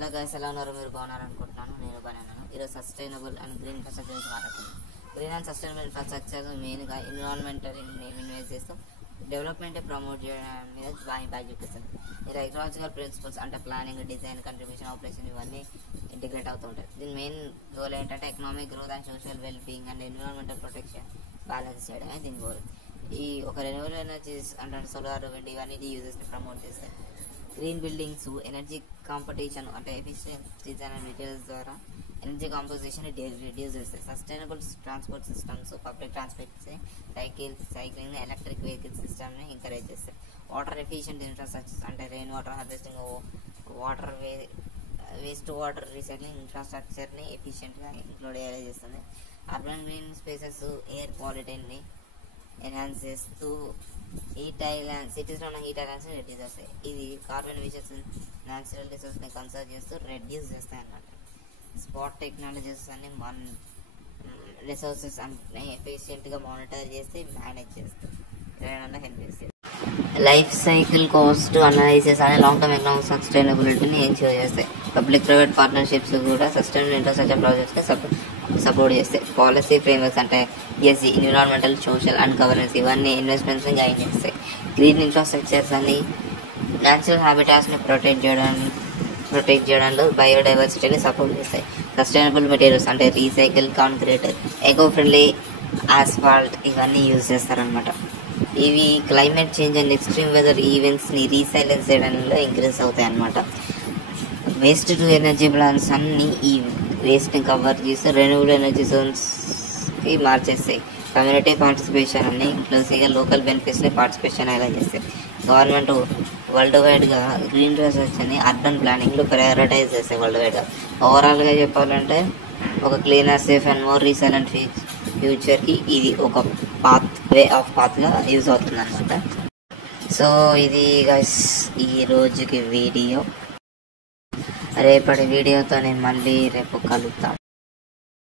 Hello guys, ఎలా ఉన్నారు? మీరు బాగున్నారనుకుంటున్నాను. నేను బాగున్నాను. ఈరోజు సస్టైనబుల్ అండ్ గ్రీన్ ఇన్ఫ్రాస్ట్రక్చర్ గురించి మాట్లాడుతున్నాను. గ్రీన్ అండ్ సస్టైనబుల్ ఇన్ఫ్రాస్ట్రక్చర్ మెయిన్గా ఎన్విరాన్మెంటల్ ఇన్వెస్ట్ చేస్తూ డెవలప్మెంట్ ప్రమోట్ చేయడం మీద బాగా ఇంపాక్ట్ చూపిస్తుంది. ఈ ఎకలాజికల్ ప్రిన్సిపల్స్ అంటే ప్లానింగ్, డిజైన్, కంట్రిబ్యూషన్, ఆపరేషన్ ఇవన్నీ ఇంటిగ్రేట్ అవుతూ ఉంటాయి. దీని మెయిన్ గోల్ ఏంటంటే economic growth and social wellbeing and environmental protection balance చేయడమే దీని గోల్. ఈ ఒక రెన్యూవబుల్ ఎనర్జీస్ అంటే సోలార్, విండ్ ఇవన్నీ యూజెస్ని ప్రమోట్ చేస్తాయి. గ్రీన్ బిల్డింగ్స్ ఎనర్జీ కాంపిటీషన్ అంటే ఎఫిషియన్సీ అండ్ డీటెయిల్స్ ద్వారా ఎనర్జీ కాంపోజిషన్ రిడ్యూస్ చేస్తాయి. Sustainable transport systems, public transport, cycling, electric vehicle సిస్టమ్ని ఎంకరేజ్ చేస్తాయి. వాటర్ ఎఫిషియెంట్ ఇన్ఫ్రాస్ట్రక్చర్స్ అంటే rain water harvesting, water waste water recycling ఇన్ఫ్రాస్ట్రక్చర్ని ఎఫిషియెంట్గా ఇంక్లూడ్ అయ్యేలా చేస్తుంది. అర్బన్ గ్రీన్ స్పేసెస్ ఎయిర్ క్వాలిటీని ఎన్హాన్స్ చేస్తూ సిటీస్లో ఉన్న హీట్ ఐలాండ్స్ రెడ్యూస్ చేస్తాయి. ఇది కార్బన్ ఎమిషన్స్, న్యాచురల్ రిసోర్స్ని కన్సర్వ్ చేస్తూ రెడ్యూస్ చేస్తాయి అన్నమాట. స్పాట్ టెక్నాలజీస్ అన్ని రిసోర్సెస్ అన్ని ఎఫిషియెంట్గా మానిటర్ చేసి మేనేజ్ చేస్తాయి. హెల్ప్ చేస్తాయి. లైఫ్ సైకిల్ కాస్ట్ అనాలిసిస్ అనే లాంగ్ టర్మ్ ఎకనామిక్ సస్టైనబిలిటీని ఎన్ష్యూర్ చేస్తాయి. పబ్లిక్ ప్రైవేట్ పార్ట్నర్షిప్స్ కూడా సస్టైనబుల్ ఇన్ఫ్రాస్ట్రక్చర్ ప్రాజెక్ట్స్ని సపోర్ట్ చేస్తాయి. పాలసీ ఫ్రేమ్వర్క్స్ అంటే ESG, environmental, social and governance ఇవన్నీ ఇన్వెస్ట్మెంట్స్ని గైడ్ చేస్తాయి. గ్రీన్ ఇన్ఫ్రాస్ట్రక్చర్స్ అని న్యాచురల్ హ్యాబిటాట్స్ని ప్రొటెక్ట్ చేయడంలో బయోడైవర్సిటీని సపోర్ట్ చేస్తాయి. సస్టైనబుల్ మెటీరియల్స్ అంటే recycle concrete, eco friendly asphalt ఇవన్నీ యూజ్ చేస్తారనమాట. ఇవి climate change and extreme weather ఈవెంట్స్ని రీసైలెన్స్ చేయడంలో ఇంక్రీజ్ అవుతాయి అన్నమాట. వేస్ట్ టు ఎనర్జీ ప్లాన్స్ అన్ని ఈ వేస్ట్ని కవర్ చేసి రెన్యూవబుల్ ఎనర్జీ జోన్స్కి మార్చేస్తాయి. కమ్యూనిటీ పార్టిసిపేషన్ అన్ని ఇంక్లూసివ్గా లోకల్ బెనిఫిట్స్ని పార్టిసిపేషన్ ఎలా చేస్తాయి. గవర్నమెంట్ వరల్డ్ వైడ్గా గ్రీన్ రిసర్చ్ని అర్బన్ ప్లానింగ్లో ప్రయారిటైజ్ చేస్తాయి వరల్డ్ వైడ్గా. ఓవరాల్గా చెప్పాలంటే ఒక cleaner, safe and more resilient ఫ్యూచర్కి ఇది ఒక పాత్గా యూజ్ అవుతుంది అనమాట. సో ఇది గైస్ ఈ రోజుకి వీడియో. రేపటి వీడియోతో నేను మళ్ళీ రేపు కలుద్దాం.